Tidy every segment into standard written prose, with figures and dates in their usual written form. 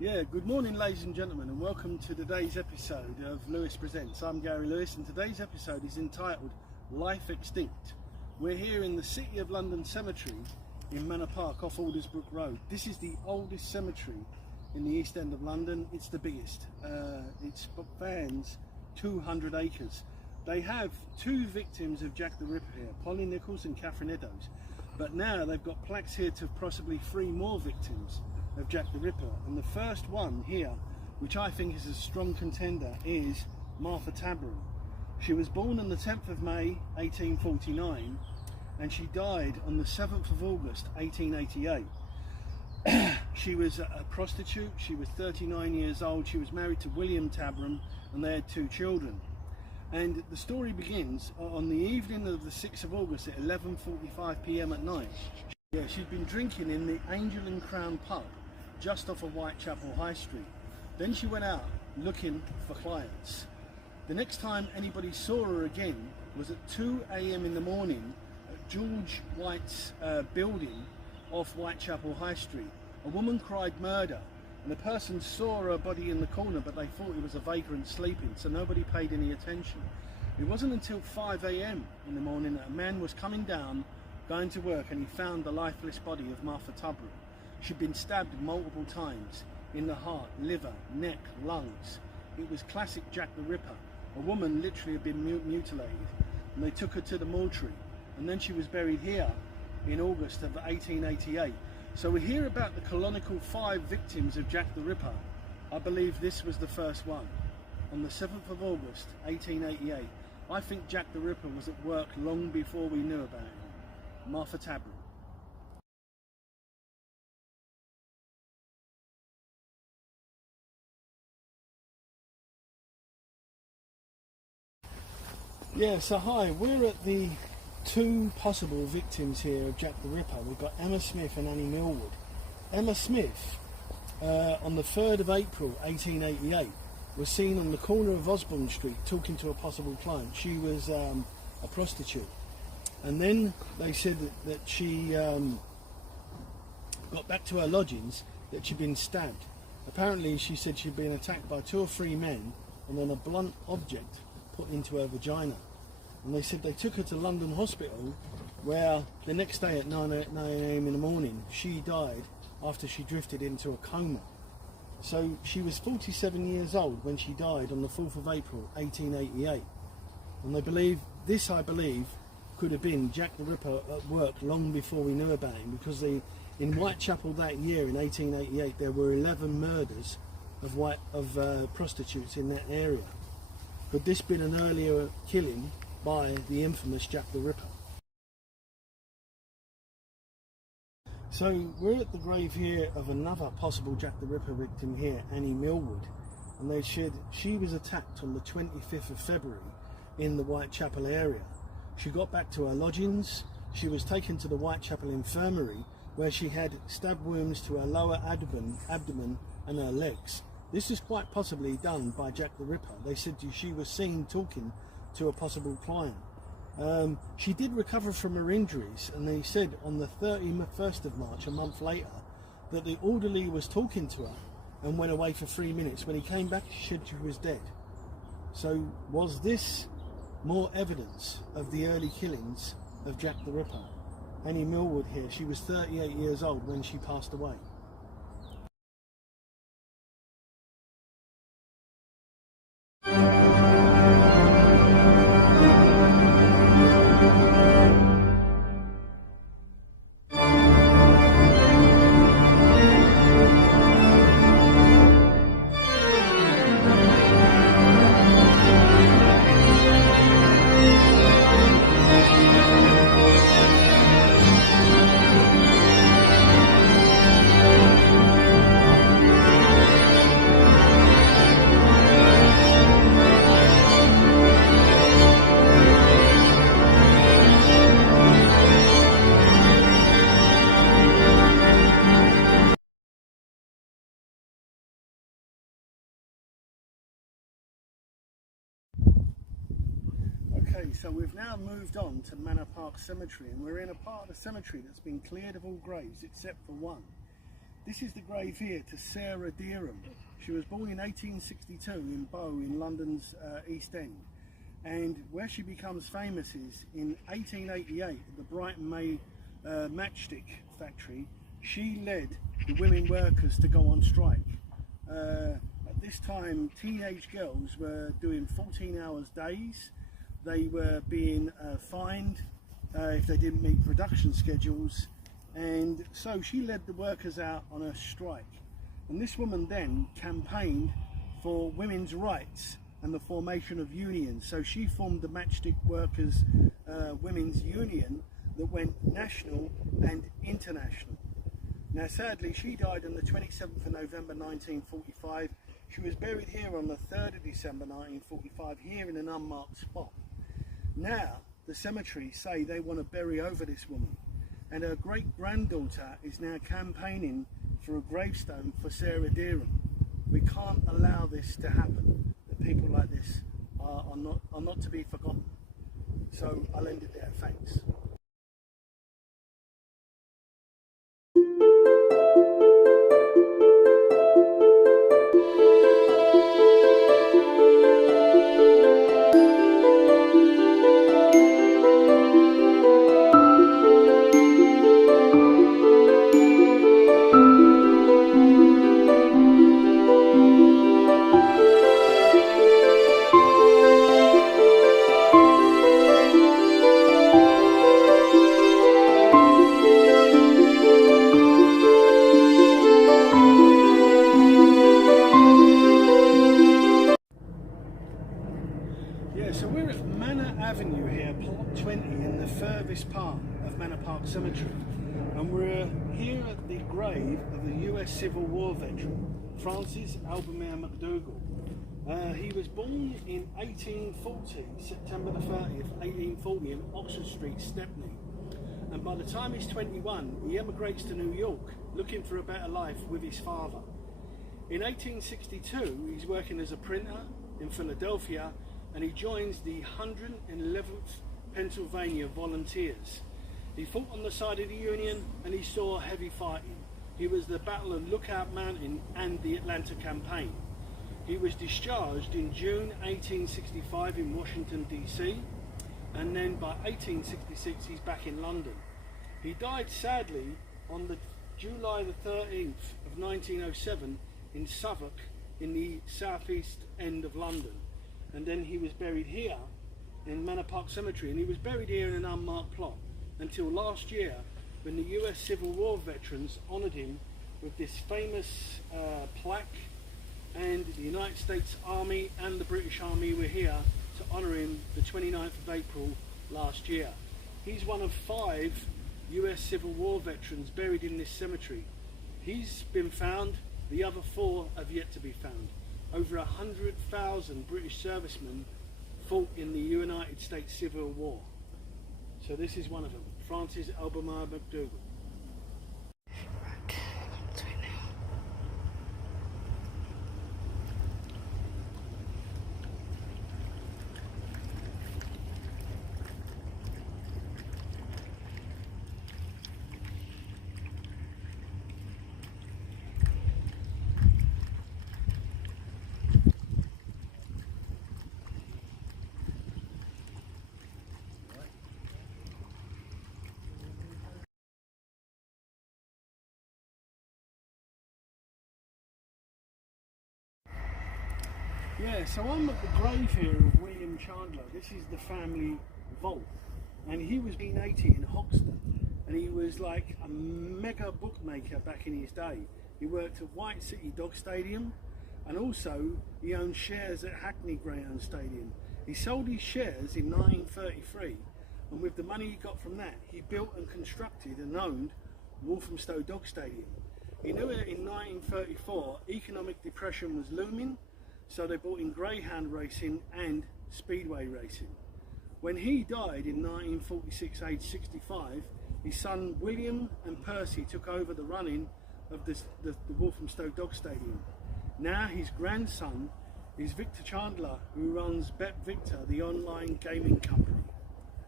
Yeah, good morning ladies and gentlemen, and welcome to today's episode of Lewis Presents. I'm Gary Lewis, and today's episode is entitled Life Extinct. We're here in the City of London Cemetery in Manor Park off Aldersbrook Road. This is the oldest cemetery in the East End of London. It's the biggest. It spans 200 acres. They have two victims of Jack the Ripper here, Polly Nichols and Catherine Eddowes. But now they've got plaques here to possibly 3 more victims of Jack the Ripper, and the first one here, which I think is a strong contender, is Martha Tabram. She was born on the 10th of May 1849 and she died on the 7th of August 1888. She was a prostitute. She was 39 years old. She was married to William Tabram and they had 2 children. And the story begins on the evening of the 6th of August at 11:45 p.m. at night. Yeah, she'd been drinking in the Angel and Crown pub just off of Whitechapel High Street. Then she went out looking for clients. The next time anybody saw her again was at 2 a.m. in the morning at George White's building off Whitechapel High Street. A woman cried murder, and the person saw her body in the corner, but they thought it was a vagrant sleeping, so nobody paid any attention. It wasn't until 5 a.m. in the morning that a man was coming down going to work and he found the lifeless body of Martha Tabram. She'd been stabbed multiple times in the heart, liver, neck, lungs. It was classic Jack the Ripper. A woman literally had been mutilated, and they took her to the mortuary, and then she was buried here in August of 1888. So we hear about the canonical 5 victims of Jack the Ripper. I believe this was the first one. On the 7th of August 1888. I think Jack the Ripper was at work long before we knew about him. Martha Tabram. Yeah, so hi, we're at the 2 possible victims here of Jack the Ripper. We've got Emma Smith and Annie Millward. Emma Smith, on the 3rd of April 1888, was seen on the corner of Osborne Street talking to a possible client. She was a prostitute. And then they said that she got back to her lodgings, that she'd been stabbed. Apparently she said she'd been attacked by 2 or 3 men and then a blunt object put into her vagina. And they said they took her to London Hospital, where the next day at 9 a.m. in the morning she died after she drifted into a coma. So she was 47 years old when she died on the 4th of April 1888. And they believe, this I believe, could have been Jack the Ripper at work long before we knew about him, because in Whitechapel that year in 1888 there were 11 murders of prostitutes in that area. Could this been an earlier killing by the infamous Jack the Ripper? So we're at the grave here of another possible Jack the Ripper victim here, Annie Millward, and they said she was attacked on the 25th of February in the Whitechapel area. She got back to her lodgings. She was taken to the Whitechapel infirmary, where she had stab wounds to her lower abdomen and her legs. This is quite possibly done by Jack the Ripper. They said she was seen talking to a possible client. She did recover from her injuries, and they said on the 31st of March, a month later, that the orderly was talking to her and went away for 3 minutes. When he came back, she said she was dead. So was this more evidence of the early killings of Jack the Ripper? Annie Millward here, she was 38 years old when she passed away. Okay, so we've now moved on to Manor Park Cemetery, and we're in a part of the cemetery that's been cleared of all graves except for one. This is the grave here to Sarah Deerham. She was born in 1862 in Bow in London's East End. And where she becomes famous is in 1888 at the Brighton May matchstick factory. She led the women workers to go on strike. At this time, teenage girls were doing 14 hours days. They were being fined if they didn't meet production schedules. And so she led the workers out on a strike. And this woman then campaigned for women's rights and the formation of unions. So she formed the Matchstick Workers Women's Union that went national and international. Now sadly she died on the 27th of November 1945. She was buried here on the 3rd of December 1945 here in an unmarked spot. Now the cemetery say they want to bury over this woman, and her great granddaughter is now campaigning for a gravestone for Sarah Deerham. We can't allow this to happen. People like this are not to be forgotten. So I'll end it there. Thanks. So we're at Manor Avenue here, plot 20, in the furthest part of Manor Park Cemetery, and we're here at the grave of the US Civil War veteran Francis Albemarle McDougall. He was born in 1840, September the 30th, 1840 in Oxford Street, Stepney, and by the time he's 21 he emigrates to New York looking for a better life with his father. In 1862 he's working as a printer in Philadelphia, and he joins the 111th Pennsylvania Volunteers. He fought on the side of the Union and he saw heavy fighting. He was the Battle of Lookout Mountain and the Atlanta Campaign. He was discharged in June 1865 in Washington DC, and then by 1866 he's back in London. He died sadly on the July the 13th of 1907 in Southwark in the southeast end of London. And then he was buried here in Manor Park Cemetery, and he was buried here in an unmarked plot until last year when the US Civil War veterans honoured him with this famous plaque, and the United States Army and the British Army were here to honour him the 29th of April last year. He's one of 5 US Civil War veterans buried in this cemetery. He's been found, the other 4 have yet to be found. Over 100,000 British servicemen fought in the United States Civil War. So this is one of them, Francis Albemarle McDougall. Yeah, so I'm at the grave here of William Chandler. This is the family vault, and he was 1880 in Hoxton, and he was like a mega bookmaker back in his day. He worked at White City Dog Stadium, and also he owned shares at Hackney Greyhound Stadium. He sold his shares in 1933, and with the money he got from that, he built and constructed and owned Walthamstow Dog Stadium. He knew that in 1934 economic depression was looming, so they brought in greyhound racing and speedway racing. When he died in 1946, aged 65, his son William and Percy took over the running of the Walthamstow Dog Stadium. Now his grandson is Victor Chandler, who runs Bet Victor, the online gaming company.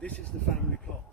This is the family plot.